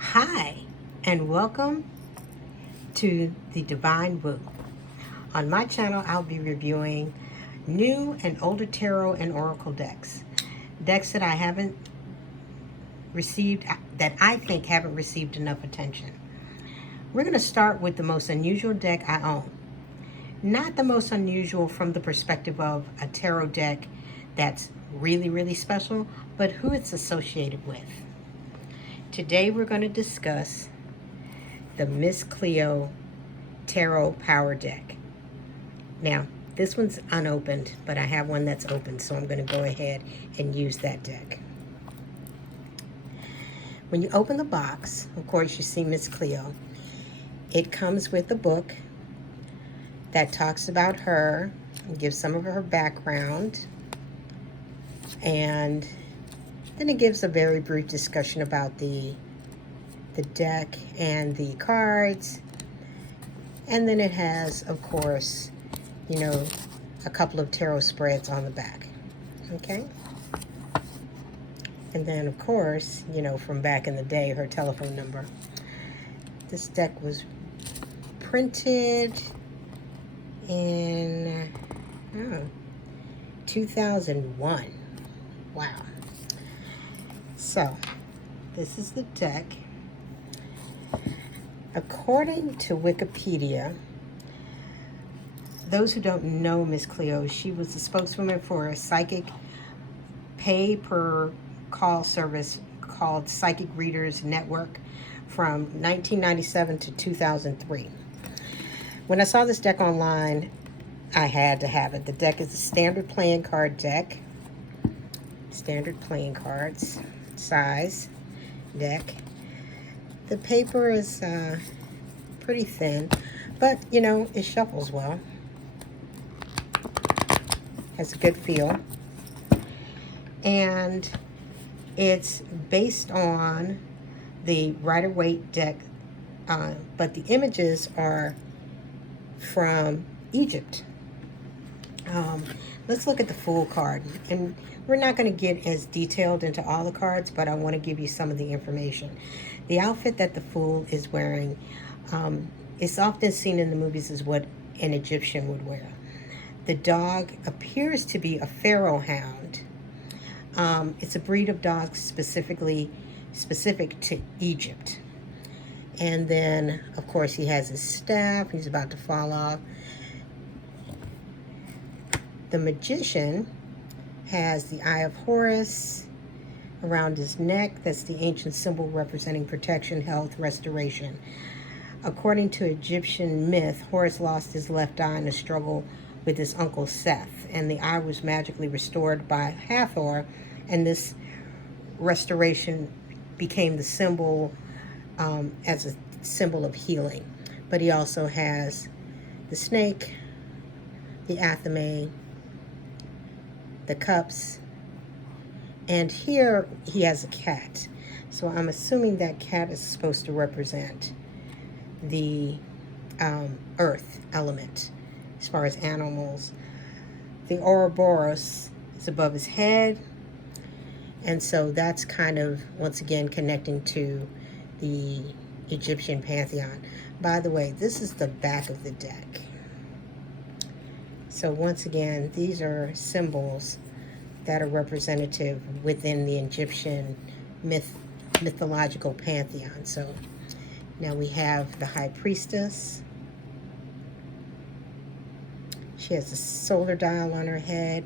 Hi, and welcome to the Divine Woo. On my channel, I'll be reviewing new and older tarot and oracle decks that I haven't received, that I think haven't received enough attention. We're going to start with the most unusual deck I own. Not the most unusual from the perspective of a tarot deck that's really, really special, but who it's associated with. Today, we're going to discuss the Miss Cleo Tarot Power Deck. Now, this one's unopened, but I have one that's open, so I'm going to go ahead and use that deck. When you open the box, of course, you see Miss Cleo. It comes with a book that talks about her and gives some of her background, and then it gives a very brief discussion about the deck and the cards. And then it has, of course, a couple of tarot spreads on the back. Okay? And then, of course, from back in the day, her telephone number. This deck was printed in 2001. Wow. So, this is the deck. According to Wikipedia, those who don't know Miss Cleo, she was the spokeswoman for a psychic pay-per-call service called Psychic Readers Network from 1997 to 2003. When I saw this deck online, I had to have it. The deck is a standard playing card deck. Standard playing cards, size deck. The paper is pretty thin, but it shuffles well. Has a good feel. And it's based on the Rider-Waite deck, but the images are from Egypt. Let's look at the Fool card. And we're not going to get as detailed into all the cards, but I want to give you some of the information. The outfit that the Fool is wearing is often seen in the movies as what an Egyptian would wear. The dog appears to be a pharaoh hound. It's a breed of dogs specific to Egypt. And then, of course, he has his staff. He's about to fall off. The magician has the Eye of Horus around his neck. That's the ancient symbol representing protection, health, restoration. According to Egyptian myth, Horus lost his left eye in a struggle with his uncle Seth, and the eye was magically restored by Hathor, and this restoration became the symbol as a symbol of healing. But he also has the snake, the athame, the cups, and here he has a cat. So I'm assuming that cat is supposed to represent the earth element as far as animals. The Ouroboros is above his head, and so that's kind of, once again, connecting to the Egyptian pantheon. By the way, this is the back of the deck. So once again, these are symbols that are representative within the Egyptian mythological pantheon. So now we have the High Priestess. She has a solar dial on her head,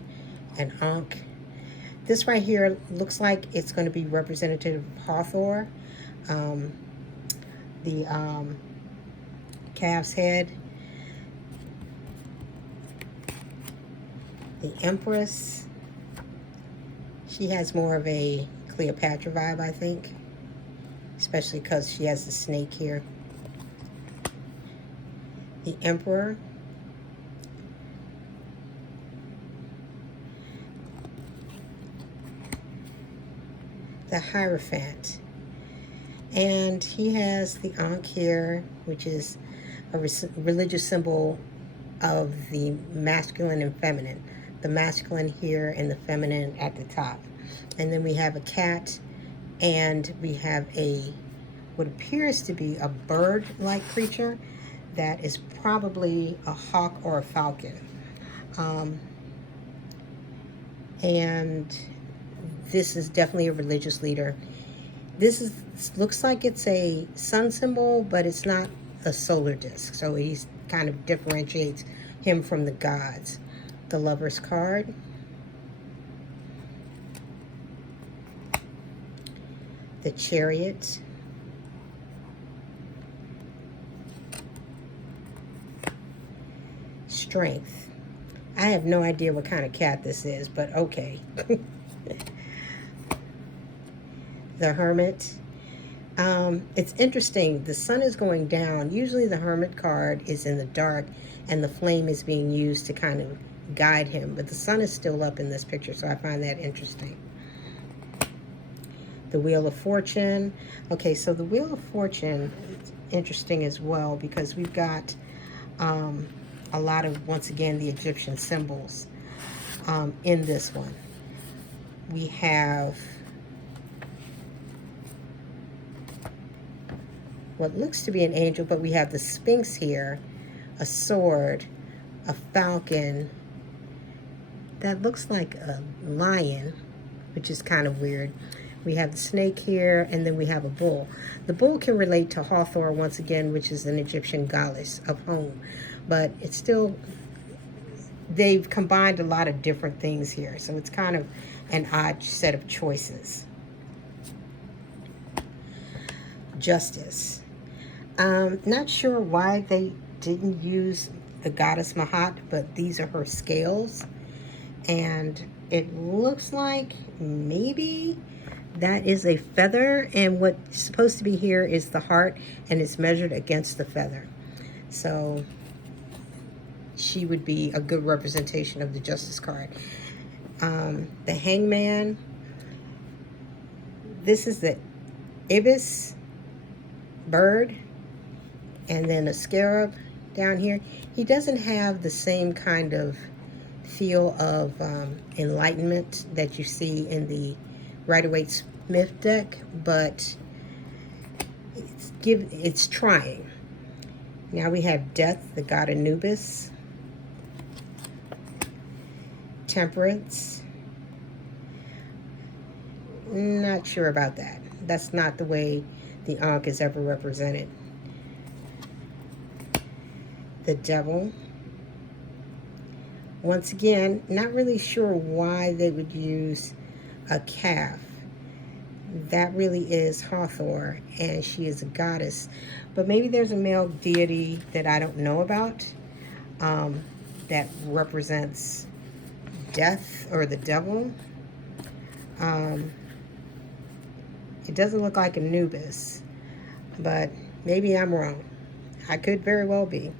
an Ankh. This right here looks like it's going to be representative of Hathor. The calf's head. The Empress. She has more of a Cleopatra vibe, I think. Especially because she has the snake here. The Emperor. The Hierophant. And he has the Ankh here, which is a religious symbol of the masculine and feminine. The masculine here and the feminine at the top. And then we have a cat, and we have what appears to be a bird-like creature that is probably a hawk or a falcon. And this is definitely a religious leader. This looks like it's a sun symbol, but it's not a solar disc. So he's kind of differentiates him from the gods. The Lover's card. The Chariot. Strength. I have no idea what kind of cat this is, but okay. The Hermit. It's interesting. The sun is going down. Usually the Hermit card is in the dark and the flame is being used to kind of guide him. But the sun is still up in this picture, so I find that interesting. The Wheel of Fortune. Okay, so the Wheel of Fortune is interesting as well because we've got a lot of, once again, the Egyptian symbols in this one. We have what looks to be an angel, but we have the Sphinx here, a sword, a falcon that looks like a lion, which is kind of weird. We have the snake here, and then we have a bull. The bull can relate to Hathor once again, which is an Egyptian goddess of home, but it's still, they've combined a lot of different things here, so it's kind of an odd set of choices. Justice. Not sure why they didn't use the goddess Mahat, but these are her scales, and it looks like maybe that is a feather, and what's supposed to be here is the heart, and it's measured against the feather. So she would be a good representation of the Justice card. The Hangman. This is the ibis bird, and then a scarab down here. He doesn't have the same kind of feel of enlightenment that you see in the Rider-Waite-Smith deck, but it's trying. Now we have Death, the god Anubis. Temperance. Not sure about that. That's not the way the Ankh is ever represented. The Devil. Once again, not really sure why they would use a calf. That really is Hathor, and she is a goddess. But maybe there's a male deity that I don't know about that represents death or the devil. It doesn't look like Anubis, but maybe I'm wrong. I could very well be.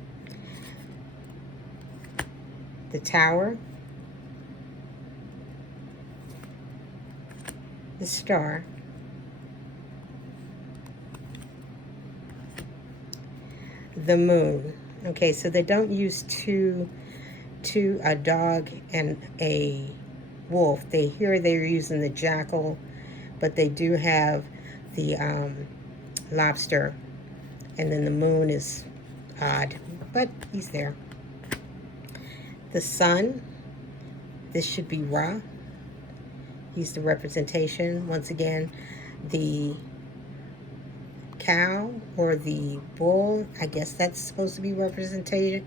The Tower. The Star. The Moon. Okay, so they don't use two, a dog and a wolf. They're using the jackal, but they do have the lobster, and then the moon is odd, but he's there. The Sun. This should be Ra. He's the representation. Once again, the cow or the bull, I guess that's supposed to be representative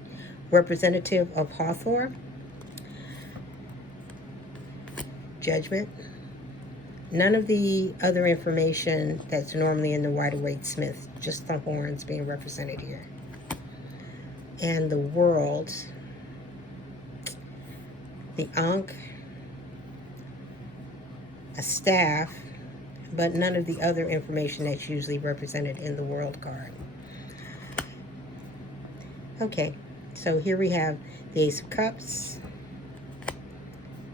of Hathor. Judgment. None of the other information that's normally in the Rider-Waite-Smith, just the horns being represented here. And the World. The Ankh. A staff, but none of the other information that's usually represented in the World card. Okay, so here we have the Ace of Cups,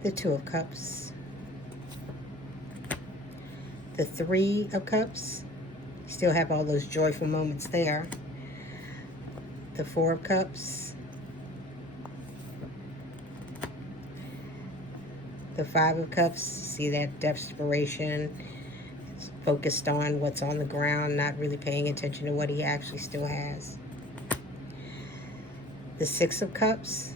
the Two of Cups, the Three of Cups, still have all those joyful moments there, the Four of Cups, the Five of Cups, see that desperation, focused on what's on the ground, not really paying attention to what he actually still has. The Six of Cups.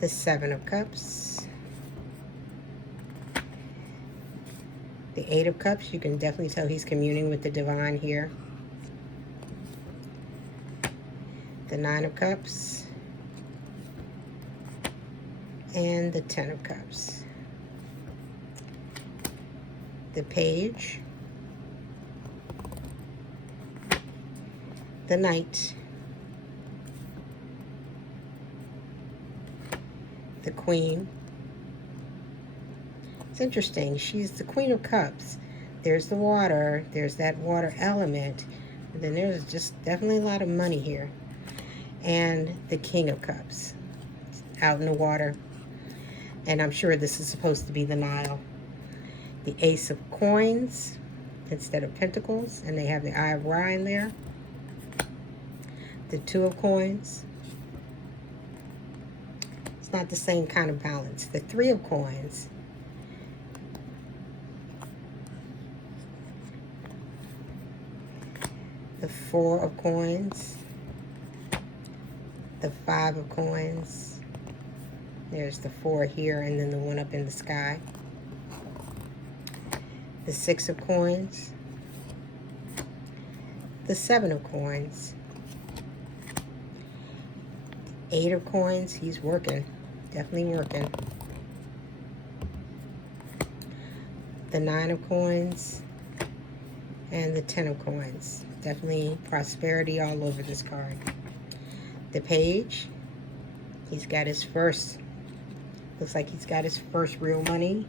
The Seven of Cups. The Eight of Cups. You can definitely tell he's communing with the divine here. The Nine of Cups. And the Ten of Cups. The Page. The Knight. The Queen. It's interesting. She's the Queen of Cups. There's the water. There's that water element. And then there's just definitely a lot of money here. And the King of Cups. Out in the water. And I'm sure this is supposed to be the Nile. The Ace of Coins instead of Pentacles. And they have the Eye of Rhine there. The Two of Coins. It's not the same kind of balance. The Three of Coins. The Four of Coins. The Five of Coins. There's the four here and then the one up in the sky. The Six of Coins. The Seven of Coins. Eight of Coins. He's working. Definitely working. The Nine of Coins. And the Ten of Coins. Definitely prosperity all over this card. The Page. He's got his first... Looks like he's got his first real money.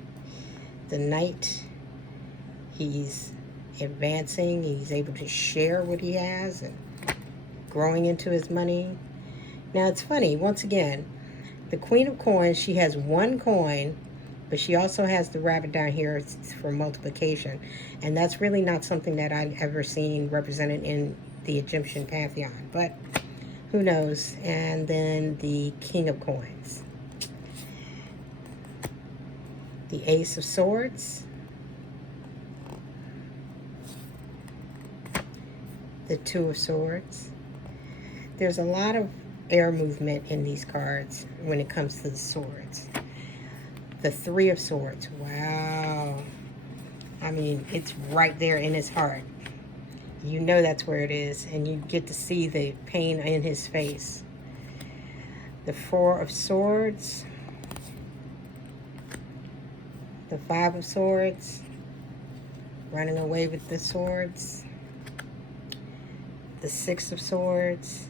The Knight, he's advancing. He's able to share what he has and growing into his money. Now, it's funny. Once again, the Queen of Coins, she has one coin, but she also has the rabbit down here for multiplication. And that's really not something that I've ever seen represented in the Egyptian pantheon. But who knows? And then the King of Coins. The Ace of Swords. The Two of Swords. There's a lot of air movement in these cards when it comes to the swords. The Three of Swords. Wow. I mean, it's right there in his heart. You know that's where it is, and you get to see the pain in his face. The Four of Swords. The Five of Swords, running away with the swords. The Six of Swords.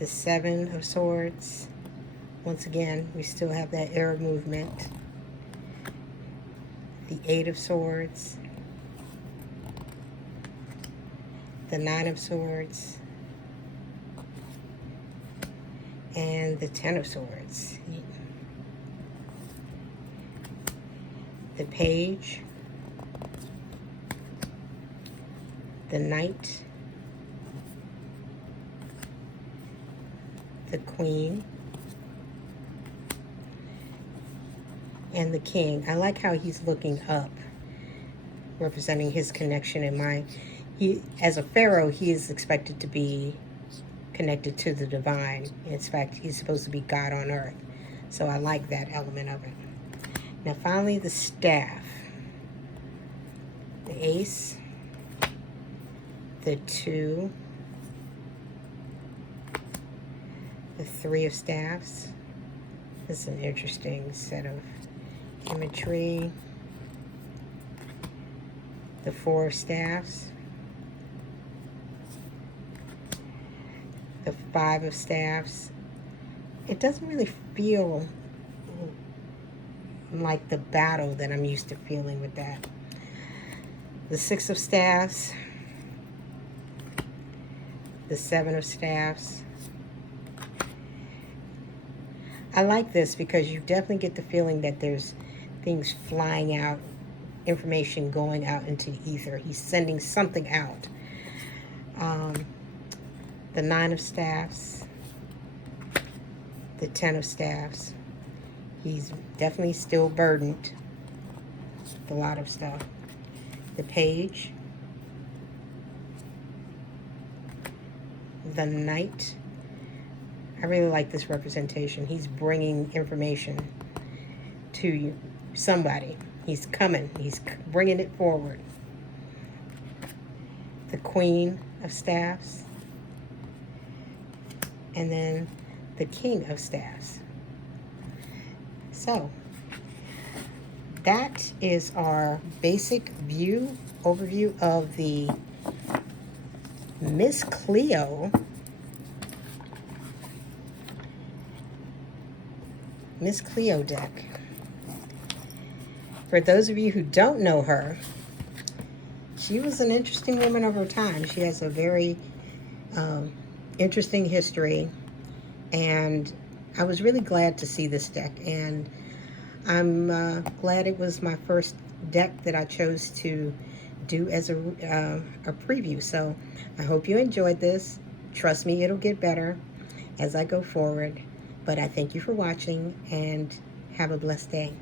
The Seven of Swords. Once again, we still have that air movement. The Eight of Swords. The Nine of Swords. And the Ten of Swords. The Page, the Knight, the Queen, and the King. I like how he's looking up, representing his connection in mind. As a pharaoh, he is expected to be connected to the divine. In fact, he's supposed to be God on earth. So I like that element of it. Now finally, the staff. The Ace. The Two. The Three of Staffs. This is an interesting set of imagery. The Four of Staffs. The Five of Staffs. It doesn't really feel like the battle that I'm used to feeling with that. The Six of Staffs. The Seven of Staffs. I like this because you definitely get the feeling that there's things flying out, information going out into the ether. He's sending something out. The Nine of Staffs. the Ten of Staffs. He's definitely still burdened with a lot of stuff. The Page. The Knight. I really like this representation. He's bringing information to you, somebody. He's coming. He's bringing it forward. The Queen of Staffs. And then the King of Staffs. So, that is our basic overview of the Miss Cleo deck. For those of you who don't know her, she was an interesting woman over time. She has a very interesting history, and I was really glad to see this deck, and I'm glad it was my first deck that I chose to do as a preview. So I hope you enjoyed this. Trust me, it'll get better as I go forward. But I thank you for watching, and have a blessed day.